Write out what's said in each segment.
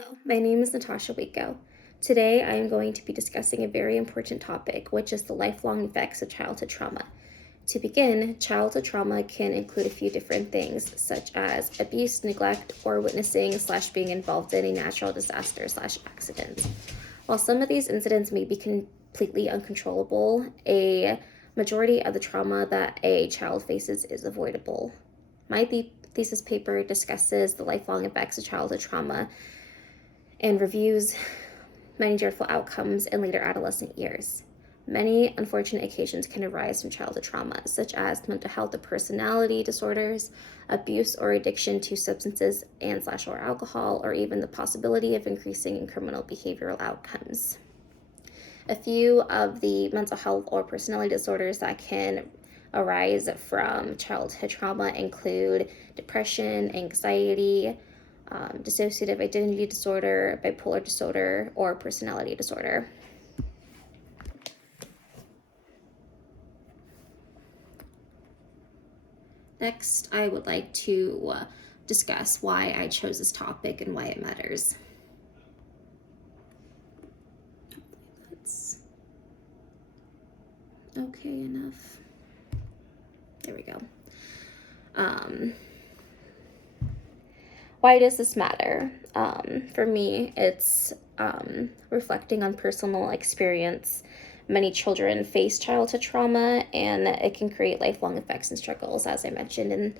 Hello, my name is Natasha Waco. Today I am going to be discussing a very important topic, which is the lifelong effects of childhood trauma. To begin, childhood trauma can include a few different things, such as abuse, neglect, or witnessing/being involved in a natural disaster/accident. While some of these incidents may be completely uncontrollable, a majority of the trauma that a child faces is avoidable. My thesis paper discusses the lifelong effects of childhood trauma and reviews many dreadful outcomes in later adolescent years. Many unfortunate occasions can arise from childhood trauma, such as mental health or personality disorders, abuse or addiction to substances and/or alcohol, or even the possibility of increasing in criminal behavioral outcomes. A few of the mental health or personality disorders that can arise from childhood trauma include depression, anxiety, dissociative identity disorder, bipolar disorder, or personality disorder. Next, I would like to discuss why I chose this topic and why it matters. Okay, enough. There we go. Why does this matter? For me, it's reflecting on personal experience. Many children face childhood trauma, and it can create lifelong effects and struggles, as I mentioned in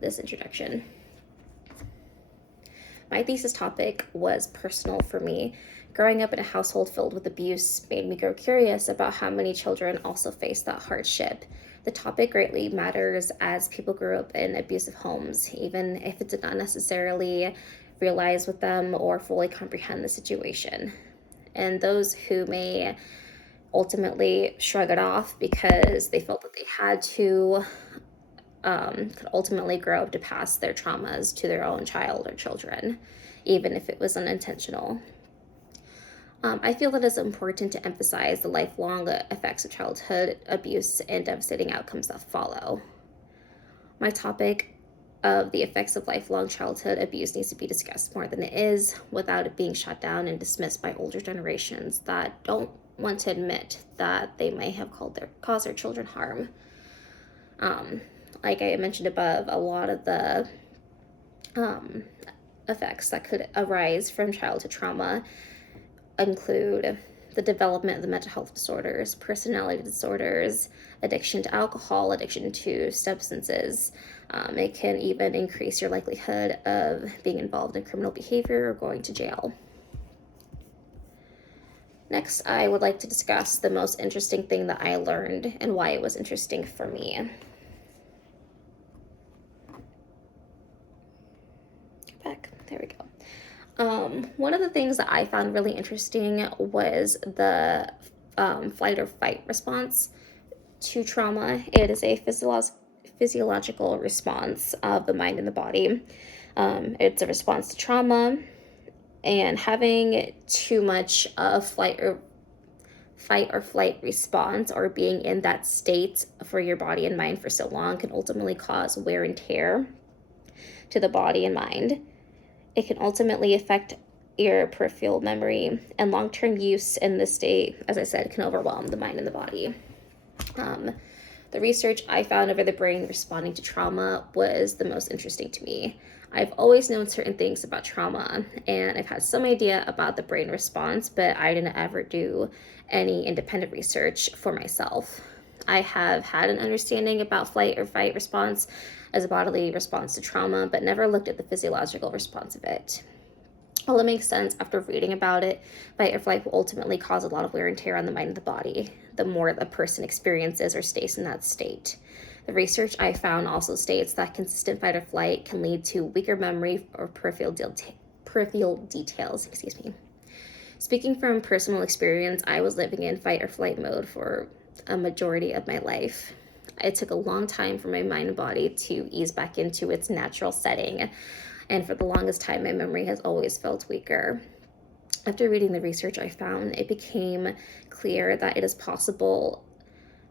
this introduction. My thesis topic was personal for me. Growing up in a household filled with abuse made me grow curious about how many children also face that hardship. The topic greatly matters as people grew up in abusive homes, even if it did not necessarily realize with them or fully comprehend the situation. And those who may ultimately shrug it off because they felt that they had to could ultimately grow up to pass their traumas to their own child or children, even if it was unintentional. I feel that it's important to emphasize the lifelong effects of childhood abuse and devastating outcomes that follow. My topic of the effects of lifelong childhood abuse needs to be discussed more than it is, without it being shut down and dismissed by older generations that don't want to admit that they may have caused their children harm. Like I mentioned above, a lot of the effects that could arise from childhood trauma include the development of the mental health disorders, personality disorders, addiction to alcohol, addiction to substances. It can even increase your likelihood of being involved in criminal behavior or going to jail. Next, I would like to discuss the most interesting thing that I learned and why it was interesting for me. There we go. One of the things that I found really interesting was the flight or fight response to trauma. It is a physiological response of the mind and the body. It's a response to trauma, and having too much of fight or flight response, or being in that state for your body and mind for so long, can ultimately cause wear and tear to the body and mind. It can ultimately affect your peripheral memory, and long-term use in this state, as I said, can overwhelm the mind and the body. The research I found over the brain responding to trauma was the most interesting to me. I've always known certain things about trauma, and I've had some idea about the brain response, but I didn't ever do any independent research for myself. I have had an understanding about flight or fight response as a bodily response to trauma, but never looked at the physiological response of it. Well, it makes sense after reading about it. Fight or flight will ultimately cause a lot of wear and tear on the mind and the body, the more a person experiences or stays in that state. The research I found also states that consistent fight or flight can lead to weaker memory or peripheral details. Speaking from personal experience, I was living in fight or flight mode for a majority of my life. It took a long time for my mind and body to ease back into its natural setting, and for the longest time, my memory has always felt weaker. After reading the research I found, it became clear that it is possible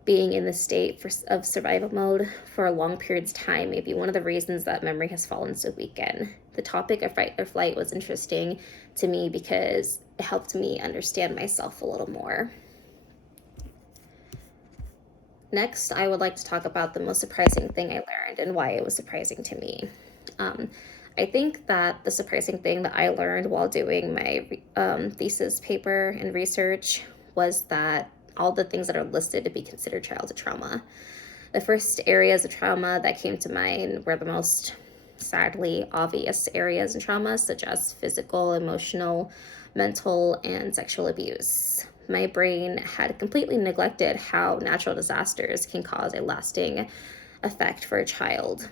being in the state of survival mode for long periods of time may be one of the reasons that memory has fallen so weakened. The topic of fight or flight was interesting to me because it helped me understand myself a little more. Next, I would like to talk about the most surprising thing I learned and why it was surprising to me. Um, I think that the surprising thing that I learned while doing my thesis paper and research was that all the things that are listed to be considered childhood trauma. The first areas of trauma that came to mind were the most sadly obvious areas of trauma, such as physical, emotional, mental, and sexual abuse. My brain had completely neglected how natural disasters can cause a lasting effect for a child.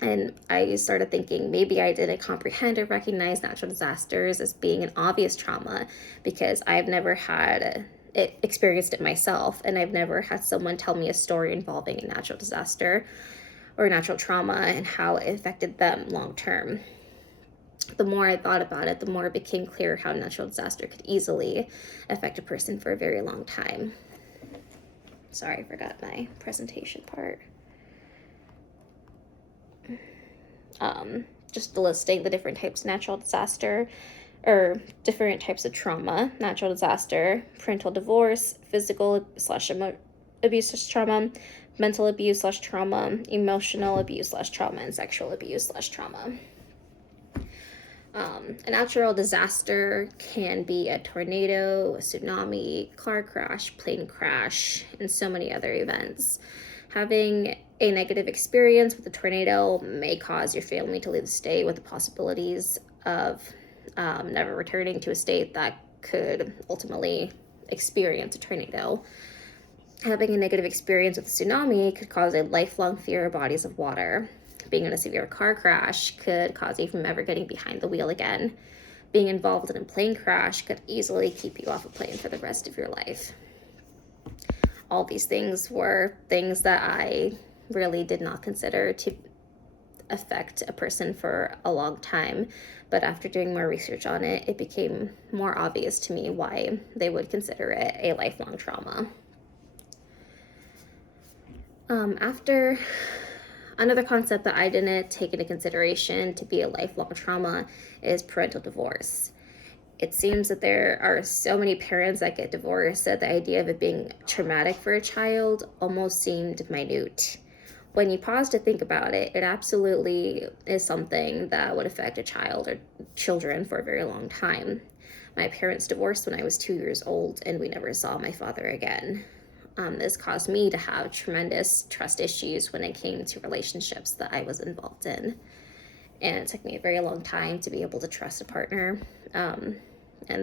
And I started thinking maybe I didn't comprehend or recognize natural disasters as being an obvious trauma because I've never had experienced it myself, and I've never had someone tell me a story involving a natural disaster or natural trauma and how it affected them long term. The more I thought about it, the more it became clear how natural disaster could easily affect a person for a very long time. Sorry, I forgot my presentation part. Just listing the different types of natural disaster or different types of trauma: natural disaster, parental divorce, physical / abuse / trauma, mental abuse / trauma, emotional abuse / trauma, and sexual abuse / trauma. A natural disaster can be a tornado, a tsunami, car crash, plane crash, and so many other events. Having a negative experience with a tornado may cause your family to leave the state with the possibilities of never returning to a state that could ultimately experience a tornado. Having a negative experience with a tsunami could cause a lifelong fear of bodies of water. Being in a severe car crash could cause you from ever getting behind the wheel again. Being involved in a plane crash could easily keep you off a plane for the rest of your life. All these things were things that I really did not consider to affect a person for a long time, but after doing more research on it, it became more obvious to me why they would consider it a lifelong trauma. After another concept that I didn't take into consideration to be a lifelong trauma is parental divorce. It seems that there are so many parents that get divorced that the idea of it being traumatic for a child almost seemed minute. When you pause to think about it, it absolutely is something that would affect a child or children for a very long time. My parents divorced when I was 2 years old, and we never saw my father again. This caused me to have tremendous trust issues when it came to relationships that I was involved in. And it took me a very long time to be able to trust a partner. And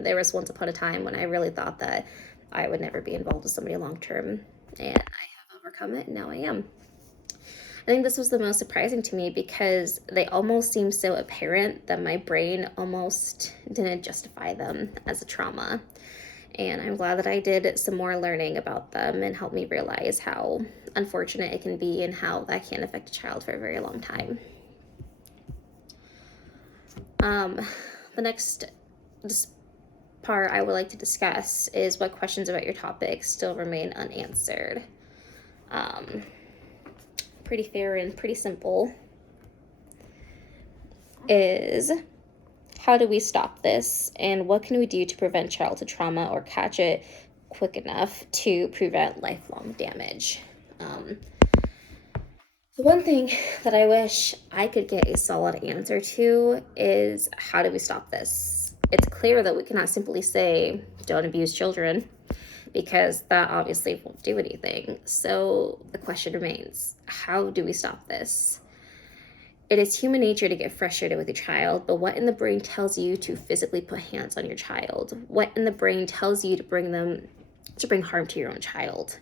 there was once upon a time when I really thought that I would never be involved with somebody long term, and I have overcome it, and now I am. I think this was the most surprising to me because they almost seem so apparent that my brain almost didn't justify them as a trauma. And I'm glad that I did some more learning about them and helped me realize how unfortunate it can be and how that can affect a child for a very long time. The next part I would like to discuss is what questions about your topic still remain unanswered. Pretty fair and pretty simple is, how do we stop this, and what can we do to prevent childhood trauma or catch it quick enough to prevent lifelong damage? The one thing that I wish I could get a solid answer to is, how do we stop this? It's clear that we cannot simply say, don't abuse children, because that obviously won't do anything. So the question remains, how do we stop this? It is human nature to get frustrated with your child, but what in the brain tells you to physically put hands on your child? What in the brain tells you to bring harm to your own child?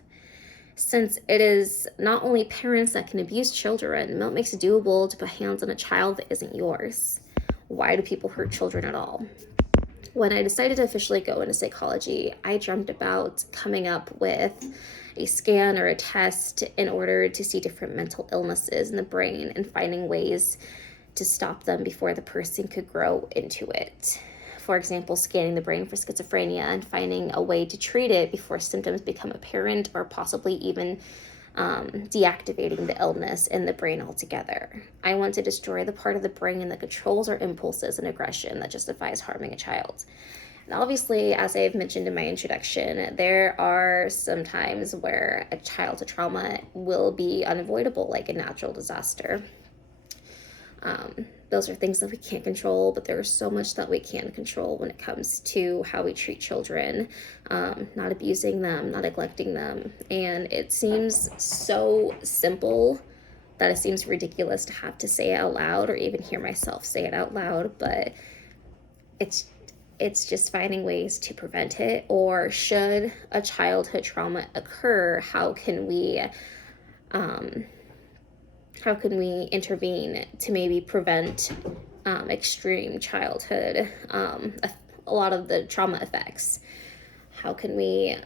Since it is not only parents that can abuse children, what makes it doable to put hands on a child that isn't yours? Why do people hurt children at all? When I decided to officially go into psychology, I dreamt about coming up with a scan or a test in order to see different mental illnesses in the brain and finding ways to stop them before the person could grow into it. for example, scanning the brain for schizophrenia and finding a way to treat it before symptoms become apparent, or possibly even deactivating the illness in the brain altogether. I want to destroy the part of the brain that controls our impulses and aggression that justifies harming a child. And obviously, as I've mentioned in my introduction, there are some times where a childhood trauma will be unavoidable, like a natural disaster. Those are things that we can't control, but there's so much that we can control when it comes to how we treat children, not abusing them, not neglecting them. And it seems so simple that it seems ridiculous to have to say it out loud or even hear myself say it out loud, but it's just finding ways to prevent it. Or should a childhood trauma occur, how can we intervene to maybe prevent extreme childhood, a lot of the trauma effects? How can we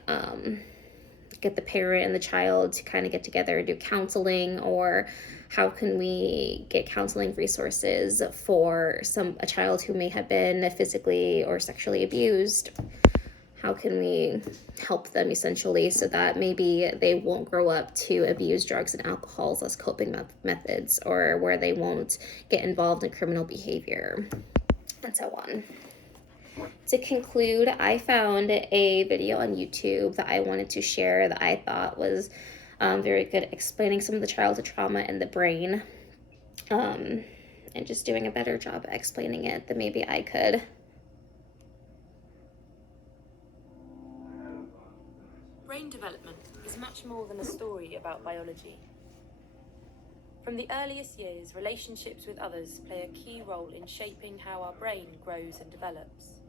get the parent and the child to kind of get together and do counseling? Or how can we get counseling resources for a child who may have been physically or sexually abused? How can we help them essentially so that maybe they won't grow up to abuse drugs and alcohols as coping methods, or where they won't get involved in criminal behavior, and so on. To conclude, I found a video on YouTube that I wanted to share that I thought was very good at explaining some of the childhood trauma in the brain, and just doing a better job at explaining it than maybe I could. Brain development is much more than a story about biology. From the earliest years, relationships with others play a key role in shaping how our brain grows and develops.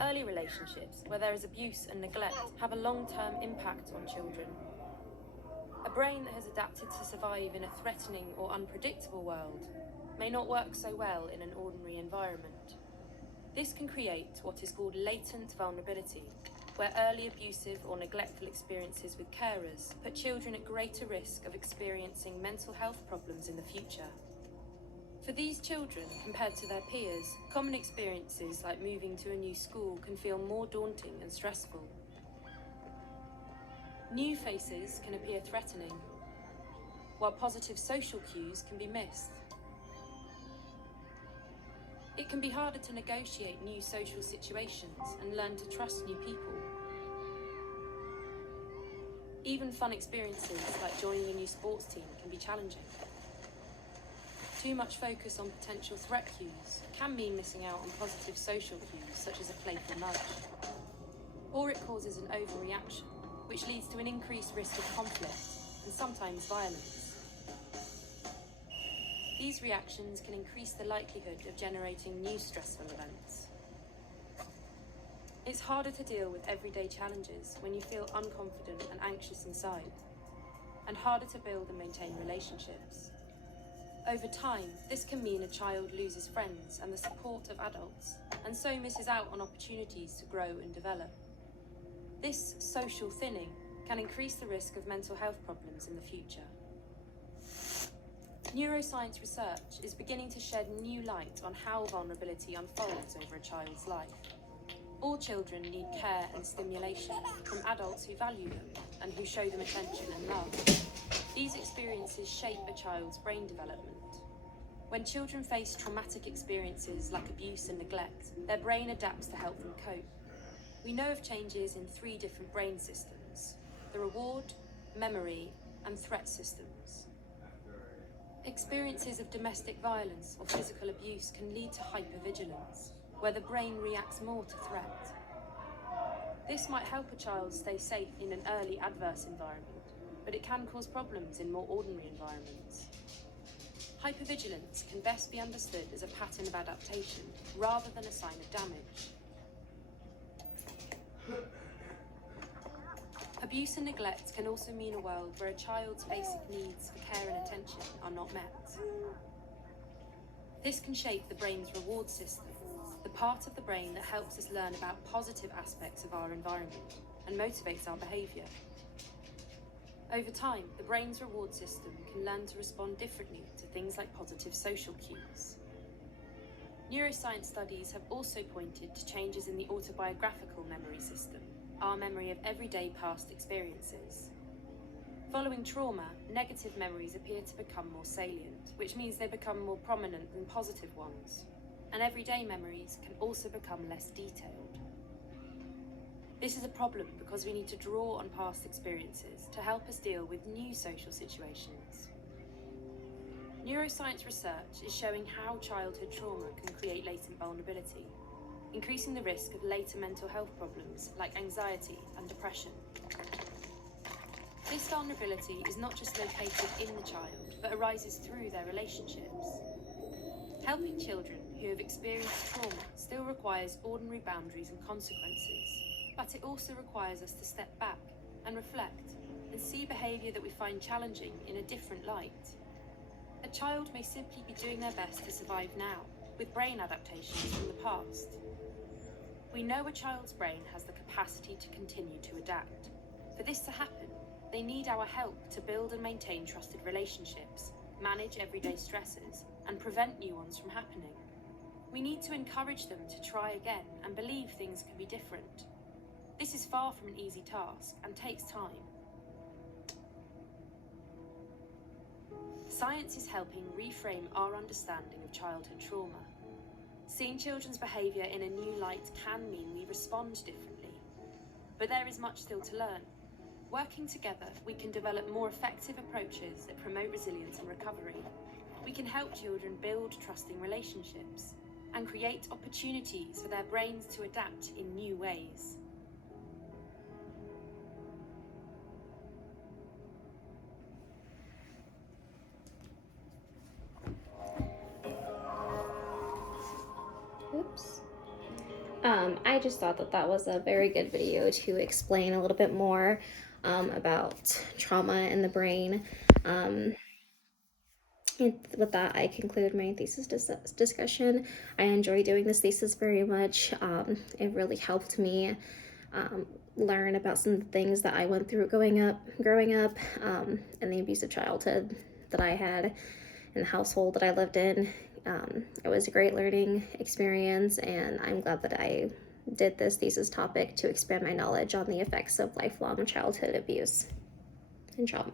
Early relationships, where there is abuse and neglect, have a long-term impact on children. A brain that has adapted to survive in a threatening or unpredictable world may not work so well in an ordinary environment. This can create what is called latent vulnerability, where early abusive or neglectful experiences with carers put children at greater risk of experiencing mental health problems in the future. For these children, compared to their peers, common experiences like moving to a new school can feel more daunting and stressful. New faces can appear threatening, while positive social cues can be missed. It can be harder to negotiate new social situations and learn to trust new people. Even fun experiences like joining a new sports team can be challenging. Too much focus on potential threat cues can mean missing out on positive social cues such as a playful nudge. Or it causes an overreaction, which leads to an increased risk of conflict and sometimes violence. These reactions can increase the likelihood of generating new stressful events. It's harder to deal with everyday challenges when you feel unconfident and anxious inside, and harder to build and maintain relationships. Over time, this can mean a child loses friends and the support of adults, and so misses out on opportunities to grow and develop. This social thinning can increase the risk of mental health problems in the future. Neuroscience research is beginning to shed new light on how vulnerability unfolds over a child's life. All children need care and stimulation from adults who value them and who show them attention and love. These experiences shape a child's brain development. When children face traumatic experiences like abuse and neglect, their brain adapts to help them cope. We know of changes in 3 different brain systems: the reward, memory, and threat systems. Experiences of domestic violence or physical abuse can lead to hypervigilance, where the brain reacts more to threat. This might help a child stay safe in an early adverse environment, but it can cause problems in more ordinary environments. Hypervigilance can best be understood as a pattern of adaptation rather than a sign of damage. Abuse and neglect can also mean a world where a child's basic needs for care and attention are not met. This can shape the brain's reward system, the part of the brain that helps us learn about positive aspects of our environment and motivates our behaviour. Over time, the brain's reward system can learn to respond differently to things like positive social cues. Neuroscience studies have also pointed to changes in the autobiographical memory system, our memory of everyday past experiences. Following trauma, negative memories appear to become more salient, which means they become more prominent than positive ones, and everyday memories can also become less detailed. This is a problem because we need to draw on past experiences to help us deal with new social situations. Neuroscience research is showing how childhood trauma can create latent vulnerability, increasing the risk of later mental health problems like anxiety and depression. This vulnerability is not just located in the child, but arises through their relationships. Helping children who have experienced trauma still requires ordinary boundaries and consequences, but it also requires us to step back and reflect and see behaviour that we find challenging in a different light. A child may simply be doing their best to survive now, with brain adaptations from the past. We know a child's brain has the capacity to continue to adapt. For this to happen, they need our help to build and maintain trusted relationships, manage everyday stresses, and prevent new ones from happening. We need to encourage them to try again and believe things can be different. This is far from an easy task and takes time. Science is helping reframe our understanding of childhood trauma. Seeing children's behaviour in a new light can mean we respond differently. But there is much still to learn. Working together, we can develop more effective approaches that promote resilience and recovery. We can help children build trusting relationships and create opportunities for their brains to adapt in new ways. Oops. I just thought that that was a very good video to explain a little bit more about trauma in the brain. And with that, I conclude my thesis discussion. I enjoy doing this thesis very much. It really helped me learn about some of the things that I went through growing up, and the abusive childhood that I had in the household that I lived in. It was a great learning experience, and I'm glad that I did this thesis topic to expand my knowledge on the effects of lifelong childhood abuse and trauma.